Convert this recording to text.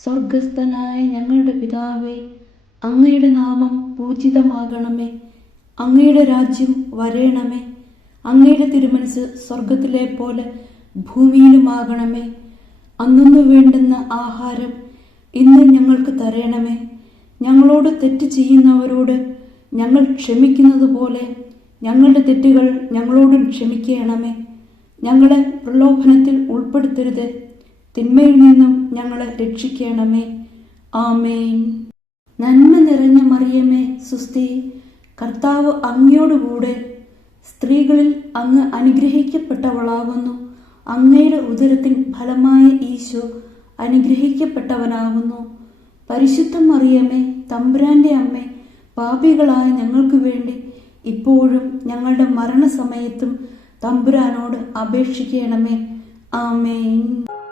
സ്വർഗസ്ഥനായ ഞങ്ങളുടെ പിതാവേ, അങ്ങയുടെ നാമം പൂജിതമാകണമേ. അങ്ങയുടെ രാജ്യം വരേണമേ. അങ്ങയുടെ തിരുമനസ് സ്വർഗത്തിലെ പോലെ ഭൂമിയിലുമാകണമേ. അന്നു വേണ്ടുന്ന ആഹാരം ഇന്ന് ഞങ്ങൾക്ക് തരണമേ. ഞങ്ങളോട് തെറ്റ് ചെയ്യുന്നവരോട് ഞങ്ങൾ ക്ഷമിക്കുന്നത് പോലെ ഞങ്ങളുടെ തെറ്റുകൾ ഞങ്ങളോടും ക്ഷമിക്കണമേ. ഞങ്ങളെ പ്രലോഭനത്തിൽ ഉൾപ്പെടുത്തരുത്, തിന്മയിൽ നിന്നും ഞങ്ങളെ രക്ഷിക്കണമേ. ആമേൻ. നന്മ നിറഞ്ഞ മറിയമേ, സുസ്തി, കർത്താവ് അങ്ങയോടുകൂടെ സ്ത്രീകളിൽ അങ്ങ് അനുഗ്രഹിക്കപ്പെട്ടവളാകുന്നു. അങ്ങയുടെ ഉദരത്തിൻ ഫലമായ ഈശോ അനുഗ്രഹിക്കപ്പെട്ടവനാകുന്നു. പരിശുദ്ധ മറിയമേ, തമ്പുരാന്റെ അമ്മേ, പാപികളായ ഞങ്ങൾക്ക് വേണ്ടി ഇപ്പോഴും ഞങ്ങളുടെ മരണസമയത്തും തമ്പുരാനോട് അപേക്ഷിക്കണമേ. ആമേൻ.